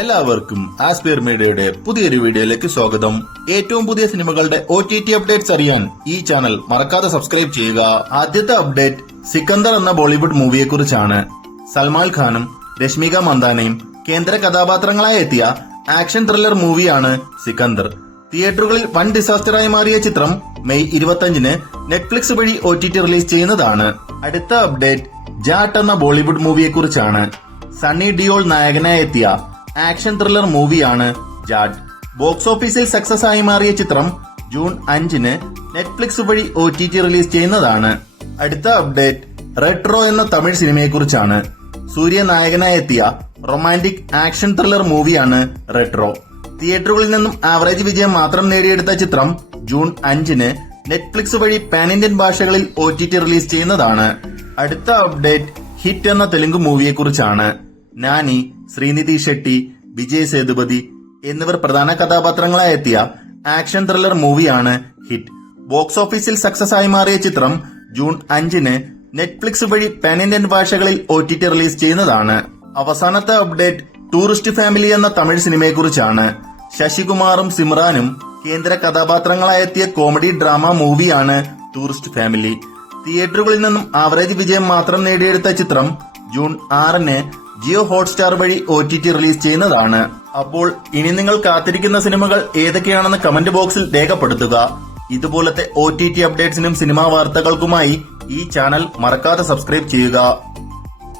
എല്ലാവർക്കും ആസ്പിയർ മീഡിയയുടെ പുതിയൊരു വീഡിയോയിലേക്ക് സ്വാഗതം. ഏറ്റവും പുതിയ സിനിമകളുടെ OTT അപ്ഡേറ്റ്സ് അറിയാൻ ഈ ചാനൽ മറക്കാതെ സബ്സ്ക്രൈബ് ചെയ്യുക. ആദ്യത്തെ അപ്ഡേറ്റ് സിക്കന്ദർ എന്ന ബോളിവുഡ് മൂവിയെ കുറിച്ചാണ്. സൽമാൻ ഖാനും രശ്മിക മന്ദാനയും കേന്ദ്ര കഥാപാത്രങ്ങളായി എത്തിയ ആക്ഷൻ ത്രില്ലർ മൂവിയാണ് സിക്കന്ദർ. തിയേറ്ററുകളിൽ വൻ ഡിസാസ്റ്ററായി മാറിയ ചിത്രം മെയ് 25-ന് നെറ്റ്ഫ്ലിക്സ് വഴി OTT റിലീസ് ചെയ്യുന്നതാണ്. അടുത്ത അപ്ഡേറ്റ് ജാട്ട് എന്ന ബോളിവുഡ് മൂവിയെ കുറിച്ചാണ്. സണ്ണി ഡിയോൾ നായകനായി എത്തിയ ആക്ഷൻ ത്രില്ലർ മൂവിയാണ് ജാട്ട്. ബോക്സ് ഓഫീസിൽ സക്സസ് ആയി മാറിയ ചിത്രം ജൂൺ 5-ന് നെറ്റ്ഫ്ലിക്സ് വഴി OTT റിലീസ് ചെയ്യുന്നതാണ്. അടുത്ത അപ്ഡേറ്റ് റെട്രോ എന്ന തമിഴ് സിനിമയെക്കുറിച്ചാണ്. സൂര്യ നായകനായി എത്തിയ റൊമാന്റിക് ആക്ഷൻ ത്രില്ലർ മൂവിയാണ് റെട്രോ. തിയേറ്ററുകളിൽ നിന്നും ആവറേജ് വിജയം മാത്രം നേടിയെടുത്ത ചിത്രം ജൂൺ 5-ന് നെറ്റ്ഫ്ലിക്സ് വഴി പാൻ ഇന്ത്യൻ ഭാഷകളിൽ OTT റിലീസ് ചെയ്യുന്നതാണ്. അടുത്ത അപ്ഡേറ്റ് ഹിറ്റ് എന്ന തെലുങ്ക് മൂവിയെക്കുറിച്ചാണ്. നാനി, ശ്രീനിധി ഷെട്ടി, വിജയ് സേതുപതി എന്നിവർ പ്രധാന കഥാപാത്രങ്ങളായി എത്തിയ ആക്ഷൻ ത്രില്ലർ മൂവിയാണ് ഹിറ്റ്. ബോക്സ് ഓഫീസിൽ സക്സസ് ആയി മാറിയ ചിത്രം ജൂൺ 5-ന് നെറ്റ്ഫ്ലിക്സ് വഴി പാൻ ഇന്ത്യൻ ഭാഷകളിൽ OTT റിലീസ് ചെയ്യുന്നതാണ്. അവസാനത്തെ അപ്ഡേറ്റ് ടൂറിസ്റ്റ് ഫാമിലി എന്ന തമിഴ് സിനിമയെക്കുറിച്ചാണ്. ശശികുമാറും സിമ്രാനും കേന്ദ്ര കഥാപാത്രങ്ങളായെത്തിയ കോമഡി ഡ്രാമ മൂവിയാണ് ടൂറിസ്റ്റ് ഫാമിലി. തിയേറ്ററുകളിൽ നിന്നും ആവറേജ് വിജയം മാത്രം നേടിയെടുത്ത ചിത്രം ജൂൺ 6-ന് ജിയോ ഹോട്ട്സ്റ്റാർ വഴി OTT റിലീസ് ചെയ്യുന്നതാണ്. അപ്പോൾ ഇനി നിങ്ങൾ കാത്തിരിക്കുന്ന സിനിമകൾ ഏതൊക്കെയാണെന്ന് കമന്റ് ബോക്സിൽ രേഖപ്പെടുത്തുക. ഇതുപോലത്തെ OTT അപ്ഡേറ്റ്സിനും സിനിമാ വാർത്തകൾക്കുമായി ഈ ചാനൽ മറക്കാതെ സബ്സ്ക്രൈബ് ചെയ്യുക.